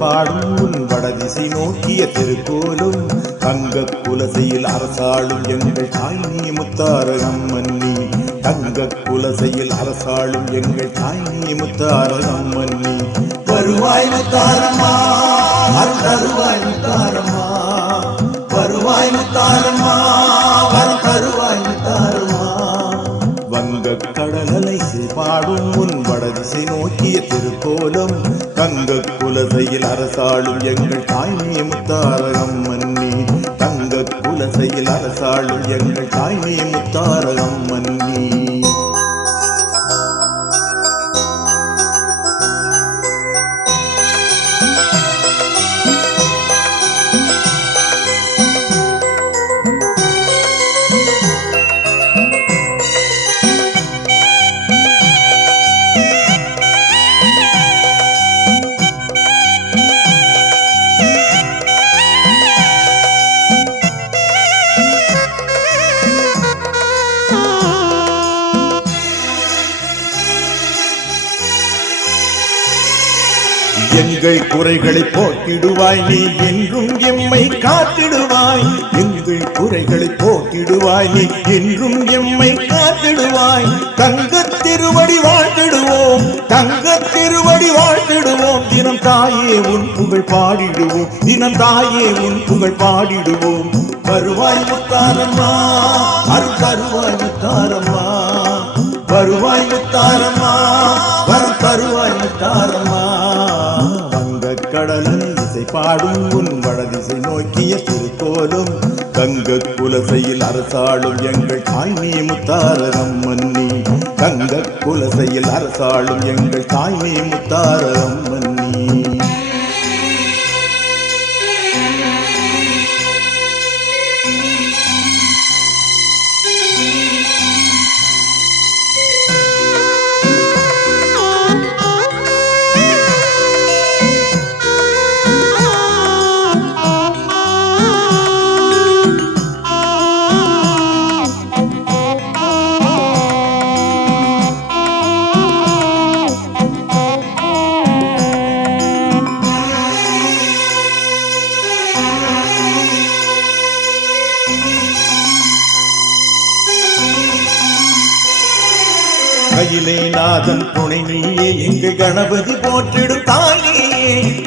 பாடும் உன் வடதிசை நோக்கிய திருக்கோலும் தங்க குலசையில் அரசாளும் எங்கள் தாய் நீ முத்தார அம்மன் நீ தங்க குலசையில் அரசாளும் எங்கள் தாய் நீ முத்தார அம்மன் நீ வருவாய் முத்தாரம்மா தருவாய் முத்தாரம்மா வருவாய் முத்தாரம்மா தருவாய் முத்தாரம்மா வங்க கடலலை பாடும் உன் வடதிசை நோக்கிய திருக்கோலம் தங்க குலசையில் அரசாளும் எங்கள் தாய் நீ முத்தார அம்மன் நீ தங்க குலசையில் அரசாளும் எங்கள் தாய் நீ முத்தார அம்மன் நீ எங்கள் குறைகளை போக்கிடுவாய் நீ என்றும் எம்மை காத்திடுவாய் எங்கள் குறைகளை போக்கிடுவாய் நீ என்றும் எம்மை காத்திடுவாய் தங்கத் திருவடி வாழ்த்திடுவோம் தங்கத் திருவடி வாழ்த்திடுவோம் தினம் தாயே உன் புகழ் பாடிடுவோம் தினம் தாயே உன் புகழ் பாடிடுவோம் வருவாய் முத்தாரம்மா தருவாய் முத்தாரம்மா வருவாய் முத்தாரம்மா தருவாய் முத்தாரம்மா கடலில் இசை பாடும் உன் வடதிசை நோக்கிய திருக்கோலும் தங்க குலசையில் அரசாளும் எங்கள் தாய் நீ முத்தார அம்மன் நீ தங்க குலசையில் அரசாளும் எங்கள் தாய் நீ முத்தார அம்மன் நீ கையிலே நாதன் துணை நீயே எங்கள் கணபதி போற்றிடும் தாயே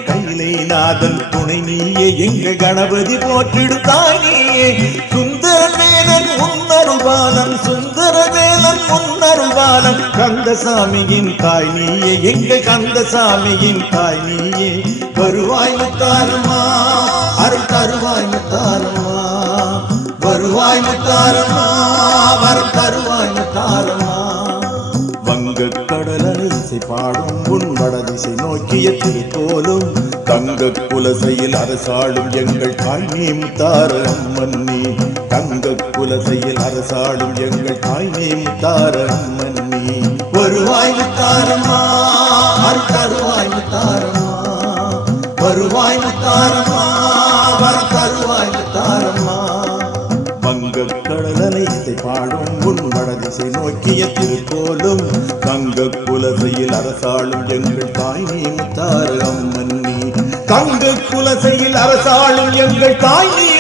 கையிலே நாதன் துணை நீயே எங்கள் கணபதி போற்றிடும் தாயே சுந்தரவேலன் முன்னருள்வாளன் சுந்தரவேலன் முன்னருள்வாளன் கந்தசாமியின் தாய் நீயே எங்கள் கந்தசாமியின் தாய் நீயே வருவாய் முத்தாரம்மா அருள் தருவாய் முத்தாரம்மா வருவாய் முத்தாரம்மா வரம் தருவாய் முத்தாரம்மா கடலலை இசை பாடும் உன் வடதிசை நோக்கிய திருக்கோலும் தங்க குலசையில் அரசாளும் எங்கள் தாய் நீ முத்தார அம்மன் நீ தங்க குலசையில் அரசாளும் எங்கள் தாய் நீ முத்தார அம்மன் நீ வருவாய் முத்தாரம்மா தருவாய் முத்தாரம்மா வருவாய் முத்தாரம்மா தருவாய் முத்தாரம்மா வங்க கடலலை இசை பாடும் உன் வடதிசை நோக்கிய திருக்கோலும் தங்க குலசையில் அரசாளும் எங்கள் தாய் நீ முத்தார அம்மன் நீ தங்க குலசையில் அரசாளும் எங்கள் தாய் நீ